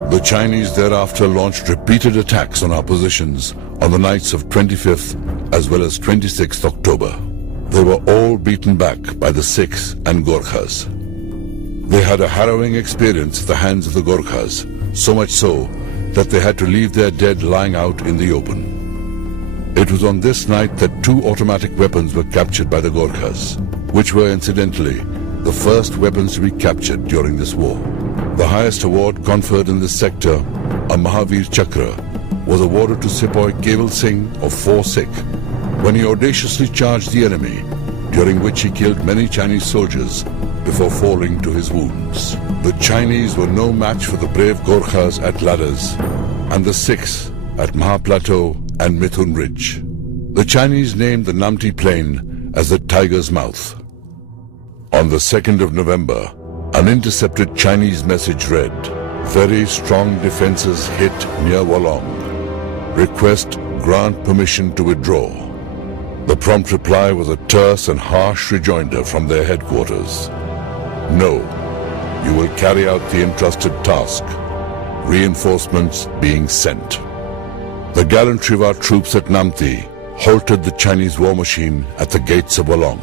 The Chinese thereafter launched repeated attacks on our positions on the nights of 25th as well as 26th October. They were all beaten back by the Sikhs and Gorkhas. They had a harrowing experience at the hands of the Gorkhas, so much so that they had to leave their dead lying out in the open. It was on this night that 2 automatic weapons were captured by the Gorkhas, which were incidentally the first weapons to be captured during this war. The highest award conferred in this sector, a Mahavir Chakra, was awarded to Sepoy Keval Singh of 4 Sikh when he audaciously charged the enemy, during which he killed many Chinese soldiers before falling to his wounds. The Chinese were no match for the brave Gorkhas at Ladders and the Sikhs at Maha Plateau and Mithun Ridge. The Chinese named the Namti Plain as the Tiger's Mouth. On the 2nd of November, an intercepted Chinese message read, "Very strong defenses hit near Wolong. Request grant permission to withdraw." The prompt reply was a terse and harsh rejoinder from their headquarters. "No, you will carry out the entrusted task. Reinforcements being sent." The gallantry of our troops at Namti halted the Chinese war machine at the gates of Wolong.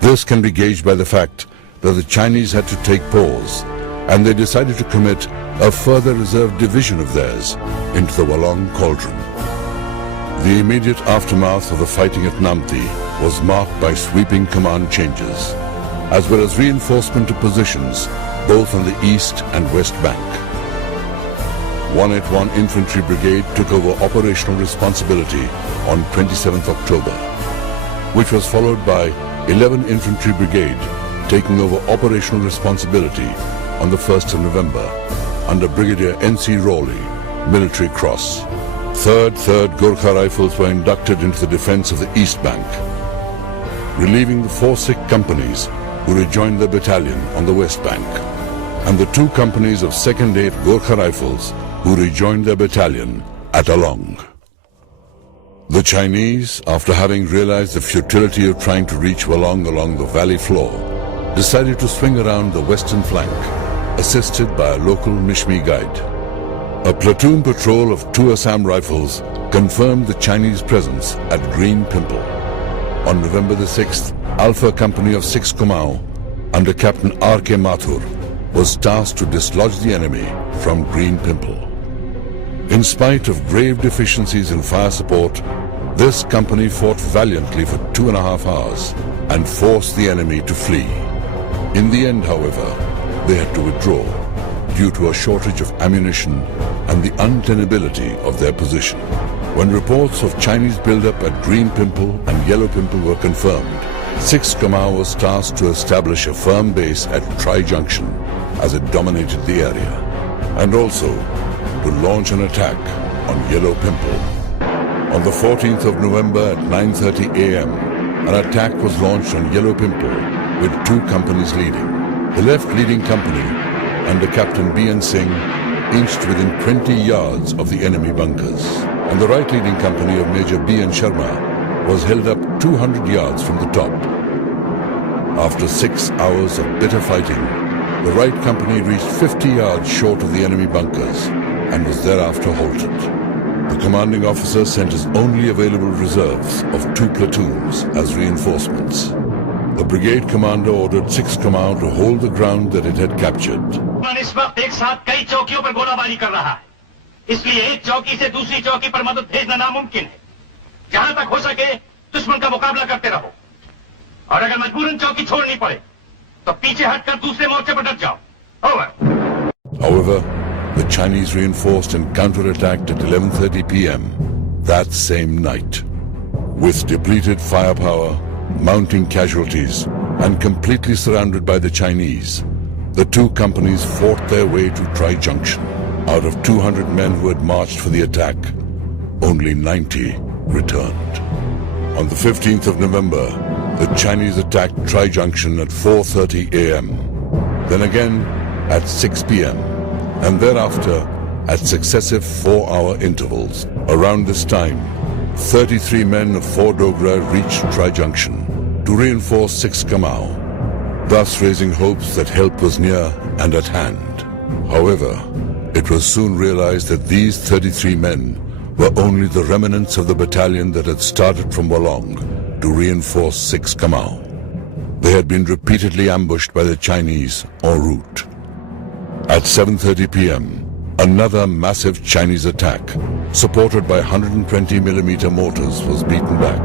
This can be gauged by the fact that the Chinese had to take pause, and they decided to commit a further reserve division of theirs into the Wolong cauldron. The immediate aftermath of the fighting at Namti was marked by sweeping command changes, as well as reinforcement of positions both on the east and west bank. 181 Infantry Brigade took over operational responsibility on 27th October, which was followed by 11 Infantry Brigade taking over operational responsibility on the 1st of November under Brigadier N.C. Rawley, Military Cross. 3rd Gorkha Rifles were inducted into the defense of the East Bank, relieving the 4 Sikh companies who rejoined their battalion on the West Bank, and the 2 companies of 2nd 8 Gorkha Rifles who rejoined their battalion at Along. The Chinese, after having realized the futility of trying to reach Wolong along the valley floor, decided to swing around the western flank, assisted by a local Mishmi guide. A platoon patrol of 2 Assam Rifles confirmed the Chinese presence at Green Pimple. On November the 6th, Alpha Company of 6 Kumaon, under Captain R.K. Mathur, was tasked to dislodge the enemy from Green Pimple. In spite of grave deficiencies in fire support, this company fought valiantly for 2.5 hours and forced the enemy to flee. In the end, however, they had to withdraw due to a shortage of ammunition and the untenability of their position. When reports of Chinese buildup at Green Pimple and Yellow Pimple were confirmed, 6 Kumaon was tasked to establish a firm base at Tri Junction as it dominated the area, and also to launch an attack on Yellow Pimple. On the 14th of November at 9:30 a.m., an attack was launched on Yellow Pimple with 2 companies leading. The left leading company, under Captain B.N. Singh, inched within 20 yards of the enemy bunkers, and the right leading company of Major B.N. Sharma was held up 200 yards from the top. After 6 hours of bitter fighting, the right company reached 50 yards short of the enemy bunkers and was thereafter halted. The commanding officer sent his only available reserves of 2 platoons as reinforcements. The brigade commander ordered 6 Kumaon to hold the ground that it had captured. इस वक्त एक साथ कई चौकियों पर गोलाबारी कर रहा है, इसलिए एक चौकी से दूसरी चौकी पर मदद भेजना नामुमकिन है। जहां तक हो सके दुश्मन का मुकाबला करते रहो, और अगर मजबूरन चौकी छोड़नी पड़े तो पीछे हटकर दूसरे मोर्चे पर डट जाओ। Over. However, the Chinese reinforced and counterattacked at 11:30 p.m. that same night. With depleted firepower, mounting casualties, and completely surrounded by the Chinese, the 2 companies fought their way to Tri Junction. Out of 200 men who had marched for the attack, only 90 returned. On the 15th of November, the Chinese attacked Tri Junction at 4:30 a.m., then again at 6 p.m., and thereafter at successive 4-hour intervals. Around this time, 33 men of 4 Dogra reached Tri Junction to reinforce 6 Kumaon, thus raising hopes that help was near and at hand. However, It was soon realized that these 33 men were only the remnants of the battalion that had started from Wolong to reinforce 6 Kamau. They had been repeatedly ambushed by the Chinese en route. At 7:30 p.m., another massive Chinese attack, supported by 120mm mortars, was beaten back.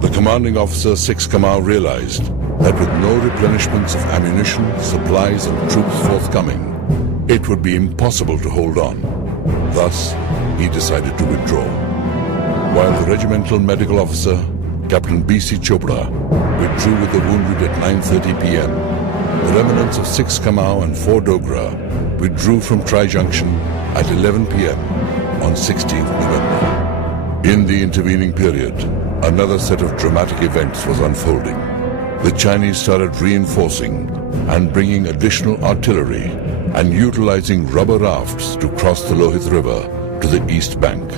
The commanding officer, 6 Kamau, realized that with no replenishments of ammunition, supplies and troops forthcoming, it would be impossible to hold on. Thus, he decided to withdraw. While the regimental medical officer, Captain B.C. Chopra, withdrew with the wounded at 9:30 p.m., the remnants of 6 Kamau and 4 Dogra withdrew from Tri Junction at 11 p.m. on 16th November. In the intervening period, another set of dramatic events was unfolding. The Chinese started reinforcing and bringing additional artillery and utilizing rubber rafts to cross the Lohit River to the east bank.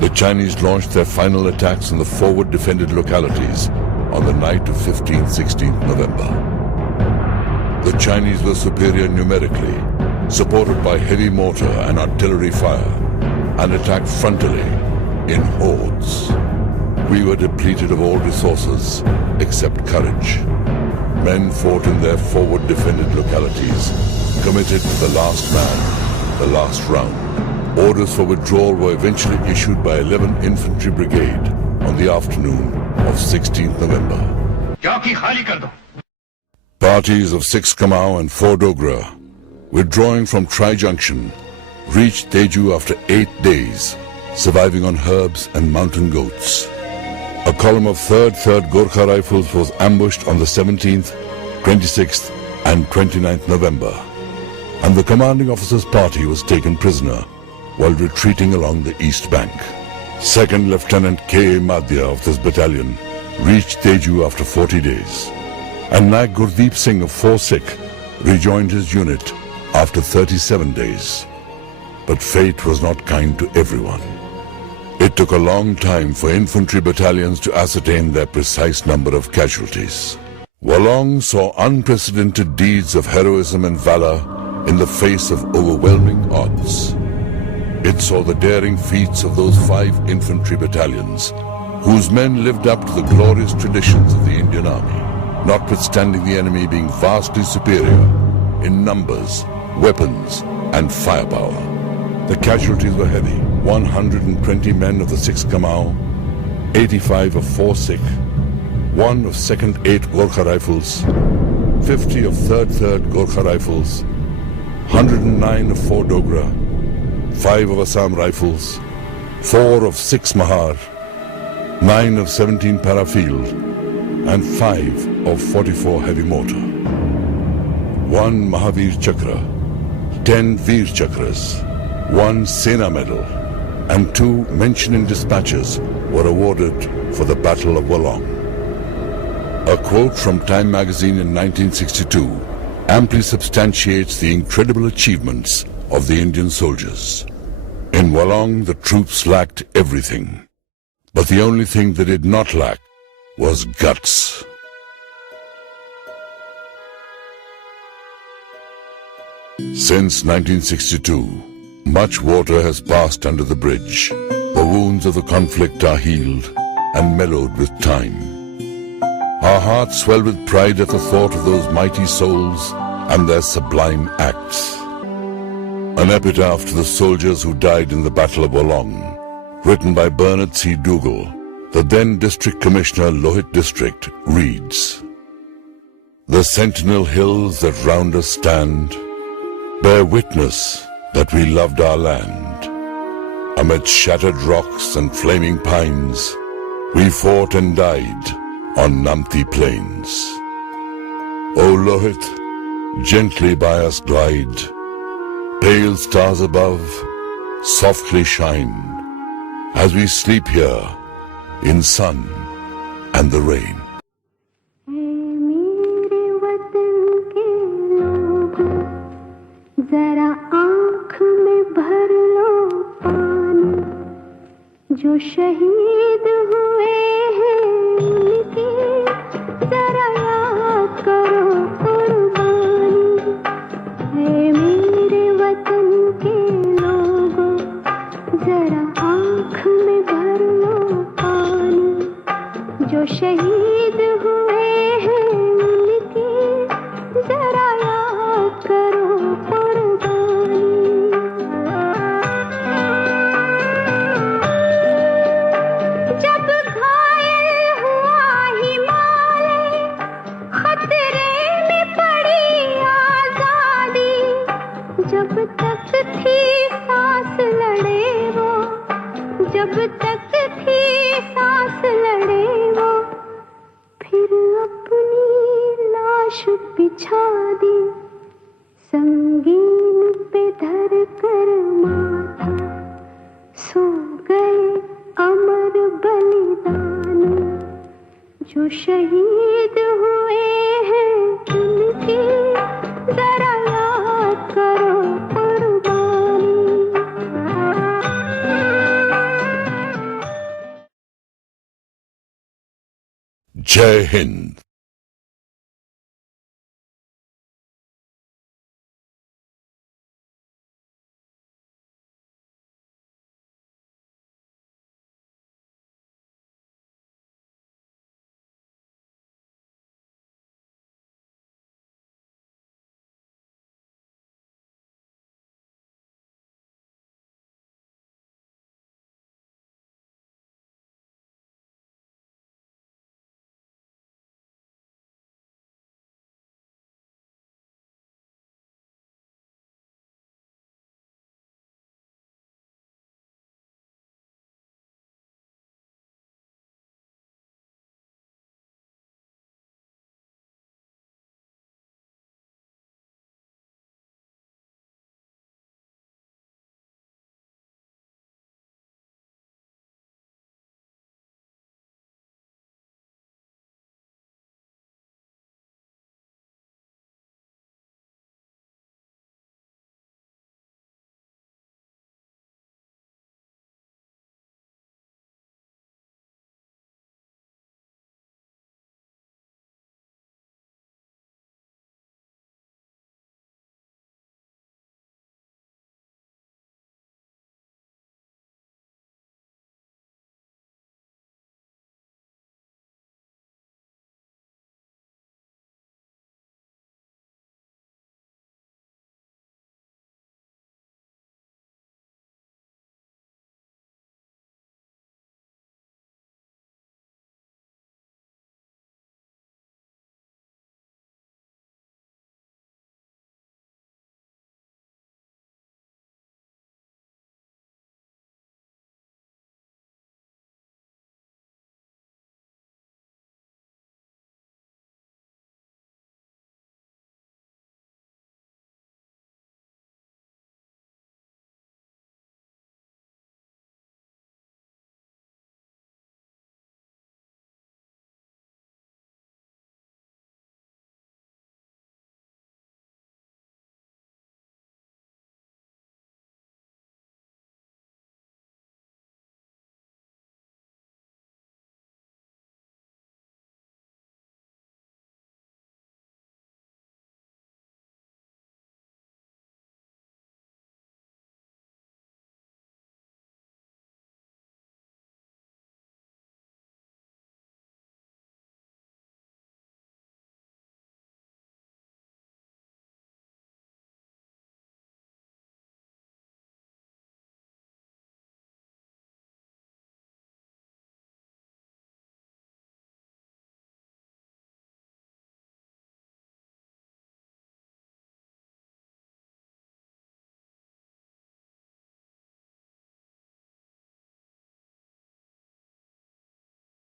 The Chinese launched their final attacks on the forward defended localities on the night of 15th-16th November. The Chinese were superior numerically, supported by heavy mortar and artillery fire, and attacked frontally in hordes. We were depleted of all resources except courage. Men fought in their forward defended localities, committed to the last man, the last round. Orders for withdrawal were eventually issued by 11th Infantry Brigade on the afternoon of 16th November. चौकी खाली कर दो। Parties of 6 Kamau and 4 Dogra, withdrawing from Tri Junction, reached Teju after 8 days, surviving on herbs and mountain goats. A column of 3rd Gorkha Rifles was ambushed on the 17th, 26th and 29th November, and the commanding officer's party was taken prisoner while retreating along the east bank. 2nd Lieutenant K. A. Madhya of this battalion reached Teju after 40 days, and Naik Gurdeep Singh of 4 Sikh rejoined his unit after 37 days. But fate was not kind to everyone. It took a long time for infantry battalions to ascertain their precise number of casualties. Wolong saw unprecedented deeds of heroism and valor in the face of overwhelming odds. It saw the daring feats of those 5 infantry battalions, whose men lived up to the glorious traditions of the Indian Army, notwithstanding the enemy being vastly superior in numbers, weapons, and firepower. The casualties were heavy. 120 men of the 6 Kamau, 85 of 4 Sikh, 1 of 2nd 8 Gorkha Rifles, 50 of 3rd Gorkha Rifles, 109 of 4 Dogra, 5 of Assam Rifles, 4 of 6 Mahar, 9 of 17 Parafield, and 5 of 44 heavy mortar. 1 Mahavir Chakra, 10 Veer Chakras, 1 Sena Medal, and 2 mentioned in dispatches were awarded for the Battle of Wolong. A quote from Time magazine in 1962 amply substantiates the incredible achievements of the Indian soldiers. In Wolong, the troops lacked everything, but the only thing they did not lack was guts. Since 1962, much water has passed under the bridge. The wounds of the conflict are healed and mellowed with time. Our hearts swell with pride at the thought of those mighty souls and their sublime acts. An epitaph to the soldiers who died in the Battle of Wolong, written by Bernard C. Dougal, the then District Commissioner, Lohit District, reads, "The sentinel hills that round us stand bear witness that we loved our land. Amid shattered rocks and flaming pines, we fought and died on Namti plains. O Lohit, gently by us glide, pale stars above, softly shine, as we sleep here in sun and the rain." जरा आँख में भर लो पानी, जो शहीद हुए हैं उनकी जरा याद करो कुर्बानी। है मेरे वतन के जब तक थी सांस लड़े वो, फिर अपनी लाश बिछा दी, संगीन पे धर कर माथा, सो गए अमर बलिदानी, जो शहीद हुए हैं उनकी जरा याद करो कुर्बानी। जय हिंद।